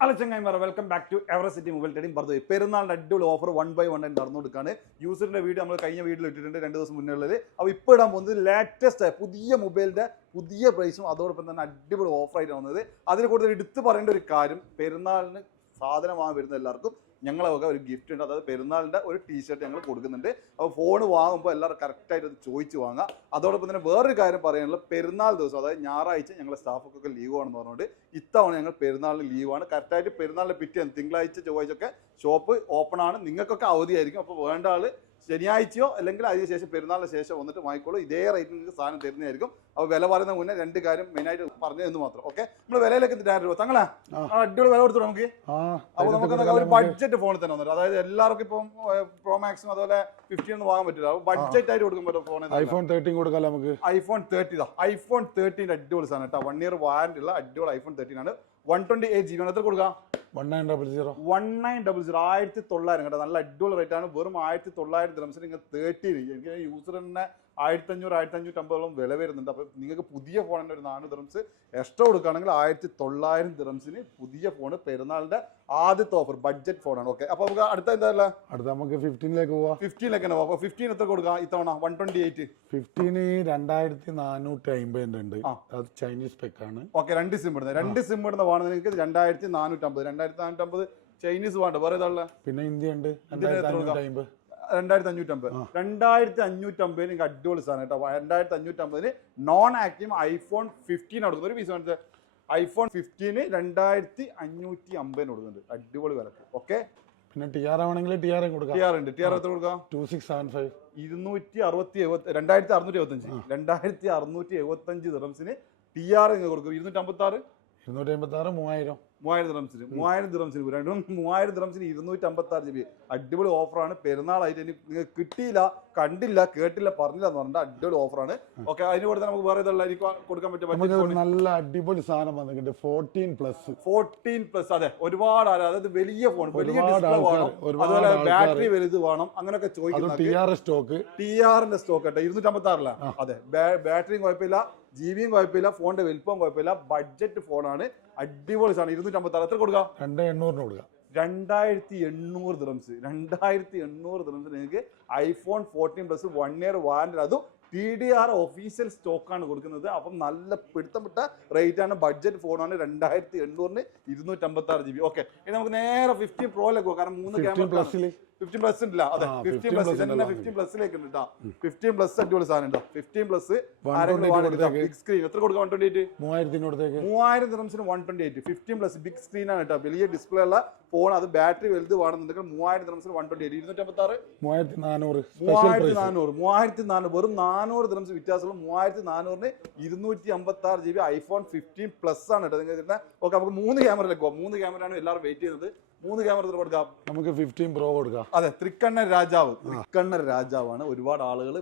Hello ചങ്ങായിമാരെ, welcome back to എവറ city mobile trading. പറഞ്ഞു പെരുന്നാളിൻ്റെ അടിപൊളി ഓഫർ 1/1 നടന്നുകൊടുക്കുകയാണ്. യൂസറിൻ്റെ വീഡിയോ നമ്മൾ കഴിഞ്ഞ വീഡിയോയിൽ ഇട്ടിട്ടുണ്ട് 2 ദിവസം മുന്നേ ഉള്ളത്. അപ്പോൾ ഇപ്പോൾ ഇടാൻ പോകുന്നത് ലേറ്റസ്റ്റ് പുതിയ മൊബൈലിൻ്റെ പുതിയ പ്രൈസും അതോടൊപ്പം തന്നെ അടിപൊളി ഓഫറായിട്ടാണ് വന്നത്. അതിൽ കൂടുതൽ എടുത്തു പറയേണ്ട ഒരു കാര്യം, പെരുന്നാളിന് സാധനം വാങ്ങാൻ വരുന്ന എല്ലാവർക്കും ഞങ്ങളെ വക ഒരു ഗിഫ്റ്റ് ഉണ്ട്. അതായത് പെരുന്നാളിൻ്റെ ഒരു ടീഷർട്ട് ഞങ്ങൾ കൊടുക്കുന്നുണ്ട്. അപ്പോൾ ഫോൺ വാങ്ങുമ്പോൾ എല്ലാവരും കറക്റ്റായിട്ട് അത് ചോദിച്ച് വാങ്ങാം. അതോടൊപ്പം തന്നെ വേറൊരു കാര്യം പറയാനുള്ളത്, പെരുന്നാൾ ദിവസം അതായത് ഞായറാഴ്ച ഞങ്ങളെ സ്റ്റാഫൊക്കെ ലീവാണെന്ന് പറഞ്ഞുകൊണ്ട് ഇത്തവണ ഞങ്ങൾ പെരുന്നാളിന് ലീവാണ്. കറക്റ്റായിട്ട് പെരുന്നാളിൻ്റെ പിറ്റേന്ന് തിങ്കളാഴ്ച ചൊവ്വാഴ്ച ഒക്കെ ഷോപ്പ് ഓപ്പൺ ആണ്. നിങ്ങൾക്കൊക്കെ അവധിയായിരിക്കും. അപ്പോൾ വേണ്ട ആൾ ശനിയാഴ്ചയോ അല്ലെങ്കിൽ അതിന് ശേഷം പെരുന്നാളിന് ശേഷം വന്നിട്ട് വാങ്ങിക്കോളൂ. ഇതേ റേറ്റിൽ നിങ്ങൾക്ക് സാധനം തരുന്നതായിരിക്കും. അപ്പോൾ വില പറയുന്ന മുന്നേ 2 കാര്യം മെയിനായിട്ട് പറഞ്ഞു എന്ന് മാത്രം. ഓക്കെ, നമ്മൾ വിലയിലേക്ക് രൂപ തങ്ങളെ അടിപൊളി വില കൊടുത്തു നമുക്ക്. അപ്പോൾ നമുക്ക് ഒരു ബഡ്ജറ്റ് ഫോണിൽ തന്നെ വന്നിട്ട്, അതായത് എല്ലാവർക്കും ഇപ്പം പ്രോ മാക്സും അതുപോലെ 15 ഒന്നും വാങ്ങാൻ പറ്റില്ല. അപ്പോൾ ബഡ്ജറ്റ് ആയിട്ട് കൊടുക്കുമ്പോൾ ഫോൺ iPhone 13 കൊടുക്കാം നമുക്ക്. iPhone 13 iPhone 13 അടിപൊളി സാധനം കേട്ടോ. 1 year വാറന്റി ഉള്ള അടിപൊളി iPhone 13 ആണ്. 128 GB എത്ര കൊടുക്കാം? 1900 1900 കേട്ടോ. നല്ല അടിപൊളി റേറ്റ് ആണ്. വെറും 1900 ദിറംസിന് നിങ്ങൾ 30 എനിക്ക് യൂസർ തന്നെ 1500 1550 വില വരുന്നുണ്ട്. അപ്പോൾ നിങ്ങൾക്ക് പുതിയ ഫോണിൻ്റെ ഒരു 400 ദിറംസ് എക്സ്ട്രാ കൊടുക്കുകയാണെങ്കിൽ 1900 ദിറംസിന് പുതിയ ഫോണ് പെരുന്നാളിൻ്റെ ആദ്യത്തെ ഓഫർ ബഡ്ജറ്റ് ഫോണാണ്. ഓക്കെ, അപ്പോൾ നമുക്ക് അടുത്ത എന്താ അടുത്ത നമുക്ക് 15ലേക്ക് പോവാം. 15ലേക്ക് തന്നെ പോവാം. അപ്പോൾ 15 എത്ര കൊടുക്കാം ഇത്തവണ? 128 15 2450 ഉണ്ട്. അത് ചൈനീസ് സ്പെക് ആണ്. ഓക്കെ, 2 സിം ഇടുന്നത് 2 സിം ഇടുന്ന വേണം നിങ്ങൾക്ക് 2450. 2450 ചൈനീസ് വേണ്ട. വേറെ ഏതാ? പിന്നെ ഇന്ത്യ ഉണ്ട് 2550. 2550 നിങ്ങൾക്ക് അടിപൊളി സാധനം കേട്ടോ. 2550 നോൺ ആക്റ്റീവ് iPhone 15 കൊടുക്കുന്നത്. ഒരു പീസ് വേണ്ടത് iPhone 15 2550 കൊടുക്കുന്നുണ്ട്. അടിപൊളി വിലക്ക്. ഓക്കെ, പിന്നെ TR ആണെങ്കിൽ TR കൊടുക്കാം. TR ഉണ്ട്. TR എത്ര കൊടുക്കാം? 2675 2675 ദിറംസിന് TR കൊടുക്കും. 256 3000 ദിറംസിന് 3000 ദിറംസിന് 256 GB. അടിപൊളി ഓഫറാണ്. പെരുന്നാളായിട്ട് ഇനി നിങ്ങൾക്ക് കിട്ടിയില്ല, കണ്ടില്ല, കേട്ടില്ല, പറഞ്ഞില്ല എന്ന് പറഞ്ഞാൽ അടിപൊളി ഓഫറാണ്. ഓക്കെ, അതിന് കൂടെ നമുക്ക് വേറെ കൊടുക്കാൻ പറ്റും. നല്ല അടിപൊളി സാധനം വന്നിട്ടുണ്ട് 14+. അതെ, ഒരുപാട് അതായത് വലിയ ഫോൺ, വലിയ ഡിസ്പ്ലേ വേണം, അതുപോലെ ബാറ്ററി വലുത് വേണം, അങ്ങനെയൊക്കെ ചോദിക്കുന്നത്. TRന്റെ സ്റ്റോക്ക് കേട്ടോ. 256 അതെ, ബാറ്ററിയും കുഴപ്പമില്ല, GB കുഴപ്പമില്ല, ഫോണിന്റെ വലിപ്പം കുഴപ്പമില്ല, ബഡ്ജറ്റ് ഫോണാണ്. അടിപൊളി സാധനം. 256 എത്ര കൊടുക്കാം? 2800 കൊടുക്കാം. 2800 ദിറംസ്. 2800 ദിറംസ് നിങ്ങൾക്ക് iPhone 14+ 1 year വാറന്റി, അതും TDR ഒഫീഷ്യൽ സ്റ്റോക്കാണ് കൊടുക്കുന്നത്. അപ്പം നല്ല പിടുത്തമിട്ട റേറ്റ് ആണ്. ബഡ്ജറ്റ് ഫോണാണ്. 2800 256 GB. ഓക്കെ, ഇനി നമുക്ക് നേരെ 15 പ്രോയിലേക്ക് പോകാം. കാരണം 3 ക്യാമറ 15+ ഉണ്ടല്ല. അതെ, 15+ലേക്ക് ഉണ്ട് കേട്ടോ. 15+ അടിപൊളി സാധനം ഉണ്ടോ. 15+ ബിഗ് സ്ക്രീൻ എത്ര കൊടുക്കാം? 128 3000 ദിറംസിന് 128. 15+ ബിഗ് സ്ക്രീൻ ആണ് കേട്ടോ. വലിയ ഡിസ്പ്ലേ ഉള്ള ഫോൺ, അത് ബാറ്ററി വലുത് വേണമെന്നുണ്ടെങ്കിൽ 3000 ദിറംസിന് 128. 256 3400 വെറും 400 ദിറംസ് വ്യത്യാസമുള്ള 3400 256 GB iPhone 15+ ആണ് കേട്ടോ നിങ്ങൾ തരുന്നത്. ഓക്കെ, നമുക്ക് 3 ക്യാമറയിലേക്ക് പോകാം. 3 ക്യാമറയാണ് എല്ലാവരും വെയിറ്റ് ചെയ്യുന്നത്. 3 ക്യാമറ കൊടുക്കാം നമുക്ക്. 15 Pro കൊടുക്കാം. അതെ, ത്രിക്കണ്ണ രാജാവാണ്. ഒരുപാട് ആളുകൾ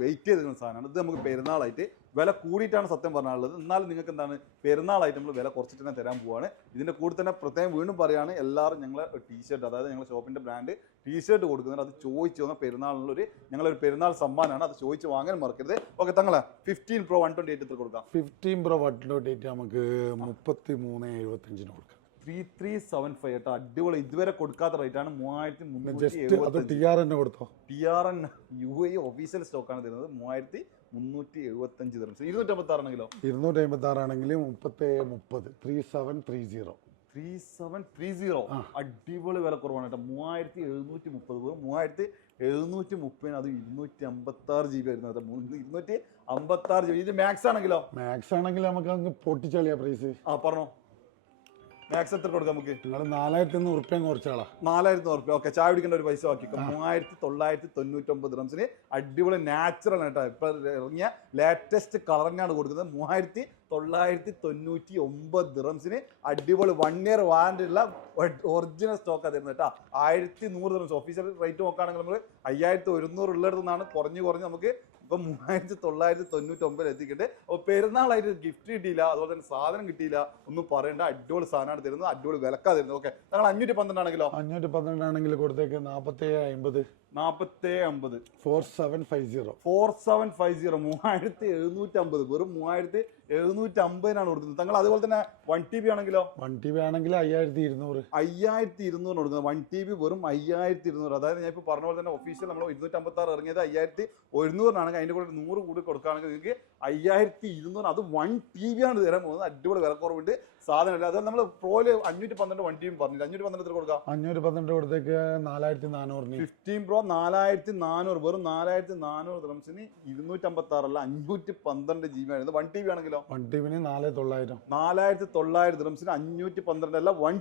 വെയിറ്റ് ചെയ്തിരുന്ന സാധനമാണ്. ഇത് നമുക്ക് പെരുന്നാളായിട്ട് വില കൂടിയിട്ടാണ് സത്യം പറഞ്ഞാലുള്ളത്. എന്നാലും നിങ്ങൾക്ക് എന്താണ്, പെരുന്നാളായിട്ട് നമ്മൾ വില കുറച്ചിട്ട് തന്നെ തരാൻ പോവാണ്. ഇതിന്റെ കൂടെ തന്നെ പ്രത്യേകം വീണ്ടും പറയുകയാണ്, എല്ലാവരും ഞങ്ങളെ ടീഷർട്ട്, അതായത് ഞങ്ങളുടെ ഷോപ്പിന്റെ ബ്രാൻഡ് ടീഷർട്ട് കൊടുക്കുന്നുണ്ട്. അത് ചോദിച്ചു വാങ്ങാൻ പെരുന്നാളിനുള്ളൊരു ഞങ്ങളൊരു പെരുന്നാൾ സമ്മാനമാണ്. അത് ചോദിച്ചു വാങ്ങാൻ മറക്കരുത്. ഓക്കെ, തങ്ങളെ 15 Pro 128 എത്ര കൊടുക്കാം? 15 Pro 128 നമുക്ക് 3375 കൊടുക്കാം. 3375 കേട്ടോ. അടിപൊളി. ഇതുവരെ കൊടുക്കാത്ത റേറ്റ് ആണ്. 3375. TRN UAE ഒഫീഷ്യൽ സ്റ്റോക്കാണ് തരുന്നത്. 3375 ദിറംസ്. 256 ആണെങ്കിലോ? 256 ആണെങ്കിൽ 3730. അടിപൊളി വില കുറവാണ് കേട്ടോ. 3730 വെറും 3730. അത് 256 GB വരുന്നത്. 256 GB. ഇത് മാക്സ് ആണെങ്കിലോ? മാക്സ് ആണെങ്കിൽ നമുക്ക് അങ്ങ് പൊട്ടിച്ചളിയാ പ്രൈസ്. പറഞ്ഞോ, മാക്സ് എത്ര കൊടുക്കാം നമുക്ക്? നിങ്ങൾ 4100 കുറച്ചാളാ. 4100. ഓക്കെ, ചായ കുടിക്കേണ്ട ഒരു പൈസ ബാക്കി. 3999 ദിറംസിന് അടിപൊളി നാച്ചുറൽ കേട്ടോ. ഇപ്പൊ ഇറങ്ങിയ ലേറ്റസ്റ്റ് കളറിനാണ് കൊടുക്കുന്നത്. 3999 ദിറംസിന് അടിപൊളി 1 year വാറന്റി ഉള്ള ഒറിജിനൽ സ്റ്റോക്കാണ് തരുന്നത് കേട്ടോ. 1100 ദിറംസ്. ഒഫീഷ്യൽ റേറ്റ് നോക്കുകയാണെങ്കിൽ നമ്മൾ 5100 ഉള്ളിടത്തു നിന്നാണ് കുറഞ്ഞ് നമുക്ക് ഇപ്പം 3999 എത്തിക്കട്ടെ. അപ്പോൾ പെരുന്നാളായിട്ട് ഗിഫ്റ്റ് കിട്ടിയില്ല, അതുപോലെ തന്നെ സാധനം കിട്ടിയില്ല, ഒന്നും പറയേണ്ട. അടിപൊളി സാധനമാണ് തരുന്നത്. അടിപൊളി വിലക്കാ തരുന്നത്. ഓക്കെ, ഞങ്ങൾ 512 ആണെങ്കിലോ? 512 ആണെങ്കിൽ കൊടുത്തേക്ക് 4750. 4750 4750 4750 3750 വെറും 3750 കൊടുക്കുന്നത്. താങ്കൾ അതുപോലെ തന്നെ 1 TB ആണെങ്കിലോ 1 TB ആണെങ്കിൽ 5200 5200 കൊടുക്കുന്നത്. 1 TB വെറും 5200. അതായത് ഞാൻ ഇപ്പോൾ പറഞ്ഞ പോലെ തന്നെ ഒഫീഷ്യൽ നമ്മൾ 256 ഇറങ്ങിയത് 5100 അതിൻ്റെ കൂടെ 100 കൂടി കൊടുക്കുകയാണെങ്കിൽ നിങ്ങൾക്ക് 5200 അത് 1 TB ആണ് തരാൻ പോകുന്നത്. അടിപൊളി വില കുറവുണ്ട് സാധനമല്ല. അത് നമ്മൾ പ്രോയില് 512 1 TB പറഞ്ഞില്ല. 512 എത്ര കൊടുക്കാം? 512 കൊടുത്തേക്ക് 4400 15 Pro 4400 വെറും 4400 ദിർഹംസിന് 256 അല്ല 512 GB ആയിരുന്നു. 1 TB ആണെങ്കിലോ 1 TB 4900 4900 ദിർഹംസിന് 512 അല്ല 1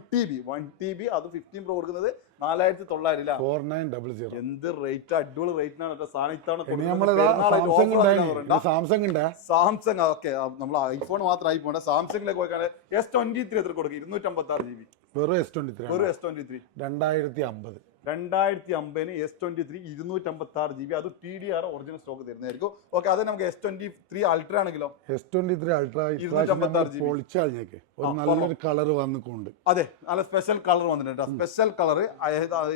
TB അത് 15 Pro കൊടുക്കുന്നത് 4900 ഇല്ല 4900. എന്ത് റേറ്റ് അടിപൊളി റേറ്റിനാണ് കേട്ടോ സാധനം ഇത്തവണ സാംസങ്. ഓക്കെ നമ്മൾ ഐഫോൺ മാത്രം ഐഫോൺ സാംസങ്ങിലേക്ക് പോയിക്കാണ് S23 എത്ര കൊടുക്കും? 256 GB വെറും S23 2050 2050 S23 256 GB അത് TDR ഒറിജിനൽ സ്റ്റോക്ക് തരുന്നതായിരിക്കും. ഓക്കെ അത് നമുക്ക് S23 അൾട്ര ആണെങ്കിലോ S23 അൾട്ര 256 GB പൊളിച്ചാൾക്ക് ഒരു നല്ലൊരു കളർ വന്നിട്ടുണ്ട്. അതെ നല്ല സ്പെഷ്യൽ കളർ വന്നിട്ടുണ്ട്. സ്പെഷ്യൽ കളർ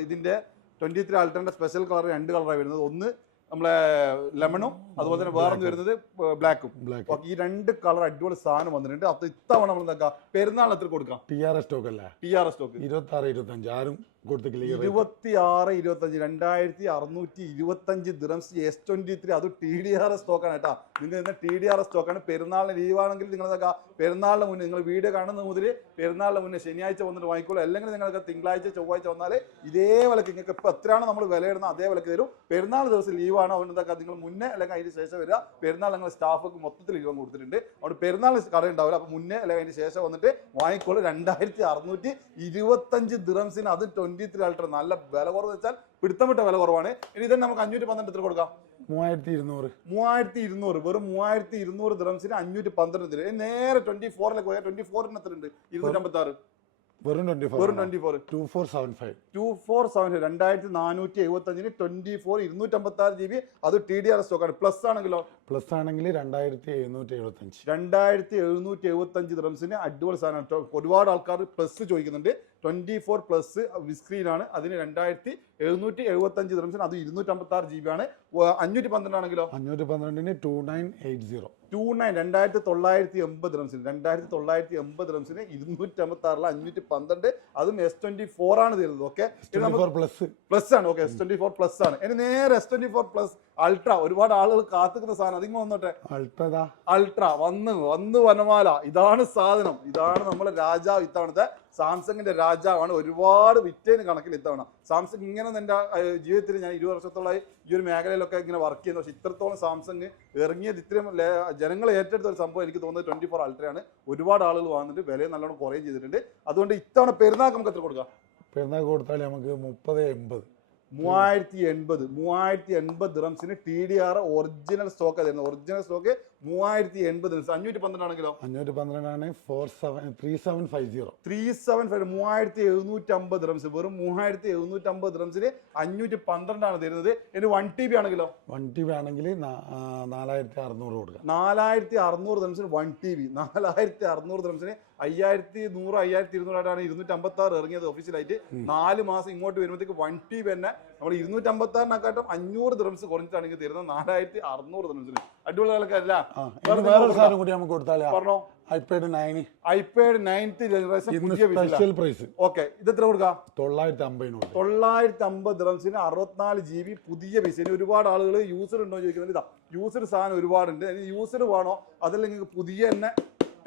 ഇതിന്റെ 23 അൾട്രന്റെ സ്പെഷ്യൽ കളർ 2 കളറാണ് വരുന്നത്. ഒന്ന് നമ്മളെ ലെമണും അതുപോലെ തന്നെ വേറെ വരുന്നത് ബ്ലാക്കും. ഈ 2 കളർ അടിപൊളി സാധനം വന്നിട്ടുണ്ട്. അപ്പൊ ഇത്തവണ നമ്മൾ എന്താ പെരുന്നാൾ എത്ര കൊടുക്കാം? TRS സ്റ്റോക്ക് അല്ലേ? TRS സ്റ്റോക്ക് 26 25 ആരും 26,25 ദിർഹംസ് S23 അത് TDR സ്റ്റോക്കാണ് കേട്ടോ. നിങ്ങൾ TDR സ്റ്റോക്കാണ്. പെരുന്നാളിന് ലീവാണെങ്കിൽ നിങ്ങൾ പെരുന്നാളിന് മുന്നേ നിങ്ങൾ വീഡിയോ കാണുന്ന മുതൽ പെരുന്നാളിന് മുന്നേ ശനിയാഴ്ച വന്നിട്ട് വാങ്ങിക്കോളൂ. അല്ലെങ്കിൽ നിങ്ങൾക്ക് തിങ്കളാഴ്ച ചൊവ്വാഴ്ച വന്നാൽ ഇതേ വിലക്ക് നിങ്ങൾക്ക് ഇപ്പോൾ എത്രയാണ് നമ്മൾ വില ഇടുന്നത് അതേ വിലക്ക് തരും. പെരുന്നാൾ ദിവസം ലീവാണ് അതുകൊണ്ട് എന്താ നിങ്ങൾ മുന്നേ അല്ലെങ്കിൽ അതിന് ശേഷം വരിക. പെരുന്നാൾ നിങ്ങൾ സ്റ്റാഫൊക്കെ മൊത്തത്തിൽ ലീവ് കൊടുത്തിട്ടുണ്ട്. അതുകൊണ്ട് പെരുന്നാൾ കട ഉണ്ടാവില്ല. അപ്പോൾ മുന്നേ അല്ലെങ്കിൽ അതിന് ശേഷം വന്നിട്ട് വാങ്ങിക്കോളൂ. 2625 ദിർഹംസിന് അത് 23 അൾട്ര നല്ല വില കുറവ് വെച്ചാൽ പിടുത്തം വിട്ട വില കുറവാണ്. ഇനി ഇതന്നെ നമുക്ക് 512 എത്ര കൊടുക്കാം? 3200 വെറും 3200 ദിർഹംസിന് 512 തരും. നേരെ 24ലേക്ക് പോയാൽ 24ന് എത്ര ഉണ്ട്? 256 വെറും 24 2475 2475 24 256 GB അത് TDR സ്റ്റോക്കാണ്. പ്ലസ് ആണെങ്കിലോ പ്ലസ് ആണെങ്കിൽ 2775 ദിർഹംസിന് അടിപൊളി സാധനമാണ്. ഒരുപാട് ആൾക്കാർ പ്ലസ് ചോദിക്കുന്നുണ്ട്. 24 പ്ലസ് സ്ക്രീൻ ആണ്. അതിന് 2775 ദിർഹംസിന് അത് 256 GB ആണ്. 512 ആണെങ്കിലോ 512ന് 2980 2980 ദിർഹംസിന് 2980 ദിർഹംസിന് 256 512 അതും S24 ആണ് തരുന്നത്. ഓക്കെ പ്ലസ് ആണ്. ഓക്കെ S24 പ്ലസ് ആണ്. ഇനി നേരെ S24 പ്ലസ് അൾട്ര ഒരുപാട് ആളുകൾ കാത്തുക്കുന്ന സാധനം അതിങ്ങ് വന്നോട്ടെ. അൾട്ര വന്ന് വനമാല ഇതാണ് സാധനം. ഇതാണ് നമ്മളെ രാജാവ്. ഇത്തവണത്തെ സാംസങ്ങിന്റെ രാജാവാണ്. ഒരുപാട് വിറ്റേന് കണക്കിൽ ഇത്തവണ സാംസങ് ഇങ്ങനെ എൻ്റെ ജീവിതത്തിൽ ഞാൻ 20 വർഷത്തോളമായി ഈ ഒരു മേഖലയിലൊക്കെ ഇങ്ങനെ വർക്ക് ചെയ്യുന്നു. പക്ഷേ ഇത്രത്തോളം സാംസങ് ഇറങ്ങിയത് ഇത്രയും ജനങ്ങൾ ഏറ്റെടുത്ത ഒരു സംഭവം എനിക്ക് തോന്നുന്നത് 24 അൾട്രയാണ്. ഒരുപാട് ആളുകൾ വാങ്ങുന്നുണ്ട്. വില നല്ലോണം കുറയും ചെയ്തിട്ടുണ്ട്. അതുകൊണ്ട് ഇത്തവണ പെരുന്നാൾക്ക് നമുക്ക് എത്ര കൊടുക്കാം? പെരുന്നാൾക്ക് കൊടുത്താൽ നമുക്ക് 3080 ദിർഹംസിന് TDR ഒറിജിനൽ സ്റ്റോക്ക് തരുന്നത്. Original stock 3080 dirhams. 512 ആണെങ്കിലോ 512 ആണ് 3750 3750 ദിർഹംസ് വെറും 3750 ദിർഹംസിന് 512 ആണ് തരുന്നത്. ഇനി 1 TB ആണെങ്കിലോ 1 TB ആണെങ്കിൽ 4600 കൊടുക്കാം. 4600 ദിർഹംസിന് 1 TB 4600 ദിർഹംസിന് 5100 5200 ആയിട്ടാണ് 256 ഇറങ്ങിയത് ഒഫീഷ്യലായിട്ട്. 4 മാസം ഇങ്ങോട്ട് വരുമ്പോഴത്തേക്ക് 1 TB തന്നെ നമ്മൾ 256 500 ദിർഹംസ് കുറഞ്ഞിട്ടാണെങ്കിൽ തരുന്നത് 4600 ദിർഹംസിന്. അടിപൊളി ആൾക്കാരല്ല. പറഞ്ഞോ iPad 9 9th generation special price. Okay ഇത് എത്ര കൊടുക്കാം? 950 ദിർഹംസിന് 64 GB പുതിയ പീസ്. ഇനി ഒരുപാട് ആളുകൾ യൂസർ ഉണ്ടോ ചോദിക്കുന്നുണ്ട്. ഇതാ യൂസർ സാധനം ഒരുപാടുണ്ട്. ഇനി യൂസർ വേണോ അതല്ലെങ്കിൽ പുതിയ തന്നെ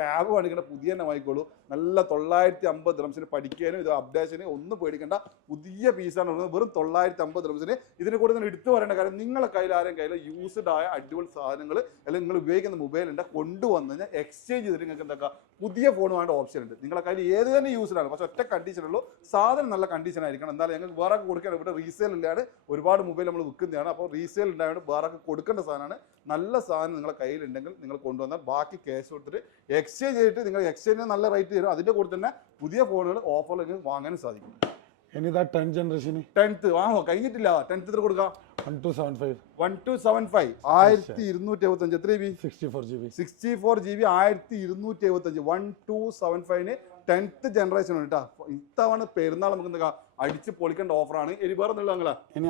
ടാബ് മേടിക്കേണ്ട പുതിയ തന്നെ വാങ്ങിക്കോളൂ. നല്ല 950 ദിർഹംസിന് പഠിക്കാനും ഇത് അപ്ഡേഷന് ഒന്നും പേടിക്കേണ്ട പുതിയ പീസാണ് ഉള്ളത്. വെറും 950 ദിർഹംസിന്. ഇതിനെ കൂടെ തന്നെ എടുത്തു പറയേണ്ട കാര്യം നിങ്ങളുടെ കയ്യിൽ ആരെയും കയ്യിൽ യൂസ്ഡ് ആയ അടിപൊളി സാധനങ്ങൾ അല്ലെങ്കിൽ നിങ്ങൾ ഉപയോഗിക്കുന്ന മൊബൈൽ ഉണ്ട് കൊണ്ടുവന്ന് കഴിഞ്ഞാൽ എക്സ്ചേഞ്ച് ചെയ്തിട്ട് നിങ്ങൾക്ക് എന്താക്കുക പുതിയ ഫോൺ വേണ്ട ഓപ്ഷൻ ഉണ്ട്. നിങ്ങളുടെ കയ്യിൽ ഏത് തന്നെ യൂസ്ഡ് ആണ്. പക്ഷെ ഒറ്റ കണ്ടീഷനുള്ളൂ സാധനം നല്ല കണ്ടീഷൻ ആയിരിക്കണം. എന്തായാലും ഞങ്ങൾക്ക് വേറെ കൊടുക്കാൻ ഇവിടെ റീസെയിൽ ഇല്ലാതെ ഒരുപാട് മൊബൈൽ നമ്മൾ വിൽക്കുന്നതാണ്. അപ്പോൾ റീസെയിൽ ഉണ്ടായതുകൊണ്ട് വേറെ കൊടുക്കേണ്ട സാധനമാണ്. നല്ല സാധനം നിങ്ങളുടെ കയ്യിലുണ്ടെങ്കിൽ നിങ്ങൾ കൊണ്ടുവന്നാൽ ബാക്കി ക്യാഷ് കൊടുത്തിട്ട് എക്സ്ചേഞ്ച് ചെയ്തിട്ട് നിങ്ങൾ എക്സ്ചേഞ്ചിന് നല്ല റേറ്റ് തരും. അതിന്റെ കൂടെ തന്നെ പുതിയ ഫോണുകൾ ഓഫറിൽ വാങ്ങാനും സാധിക്കും. ഇനി 10th ജനറേഷൻ 10th വാങ്ങോ കഴിഞ്ഞിട്ടില്ല. 10th എത്ര കൊടുക്കാം? 1275 1275 എത്ര GB? 64 GB 1275 1275ന് 10th ജനറേഷൻ ഉണ്ട് കേട്ടോ. ഇത്തവണ പെരുന്നാൾ നമുക്ക് എന്താ അടിച്ച് പൊളിക്കേണ്ട ഓഫറാണ്. ഇനി വേറെ ഒന്നുമില്ല. ഇനി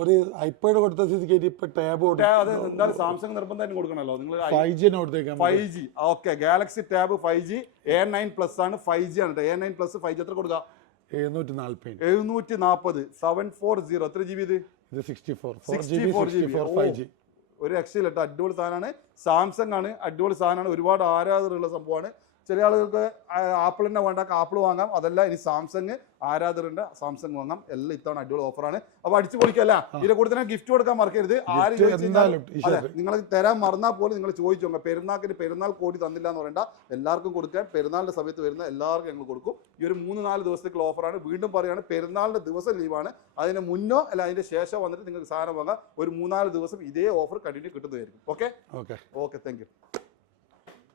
ഒരു ഐപാഡ് കൊടുത്ത സ്ഥിതിക്ക് ഇപ്പൊ ടാബ് അത് എന്തായാലും സാംസങ് നിർബന്ധമായിട്ടും കൊടുക്കണല്ലോ നിങ്ങൾ 5G കൊടുത്തേക്കാം 5G okay Galaxy tab 5G A9+ ആണ് 5G ആണ് A9+ 5G എത്ര കൊടുക്കുക 740 740 എത്ര GB ഇത് 64 5G ഒരു രക്ഷയില്ല കേട്ടോ അടിപൊളി സാധനമാണ് സാംസങ് ആണ് അടിപൊളി സാധനമാണ് ഒരുപാട് ആരാധകരുള്ള സംഭവമാണ് ചില ആളുകൾക്ക് ആപ്പിൾ തന്നെ വേണ്ട ആപ്പിൾ വാങ്ങാം അതല്ല ഇനി സാംസങ് ആരാധകരുണ്ട് സാംസങ് വാങ്ങാം എല്ലാം ഇത്തവണ അടിപൊളി ഓഫറാണ് അപ്പൊ അടിച്ചു പൊളിക്കല്ല ഇതിനെ കൂടെ തന്നെ ഗിഫ്റ്റ് കൊടുക്കാൻ മറക്കരുത് ആര് നിങ്ങൾ തരാൻ മറന്നാൽ പോലും നിങ്ങൾ ചോദിച്ചു പെരുന്നാൾ കോടി തന്നില്ല എന്ന് പറയണ്ട എല്ലാവർക്കും കൊടുക്കാൻ പെരുന്നാളിന്റെ സമയത്ത് വരുന്ന എല്ലാവർക്കും ഞങ്ങൾ കൊടുക്കും ഈ ഒരു 3-4 ദിവസത്തേക്കുള്ള ഓഫറാണ് വീണ്ടും പറയാണ് പെരുന്നാളിന്റെ ദിവസം ലീവാണ് അതിന് മുന്നോ അല്ല അതിന്റെ ശേഷം വന്നിട്ട് നിങ്ങൾക്ക് സാധനം വാങ്ങാം ഒരു 3-4 ദിവസം ഇതേ ഓഫർ കണ്ടിന്യൂ കിട്ടുന്നതായിരിക്കും ഓക്കെ താങ്ക് യു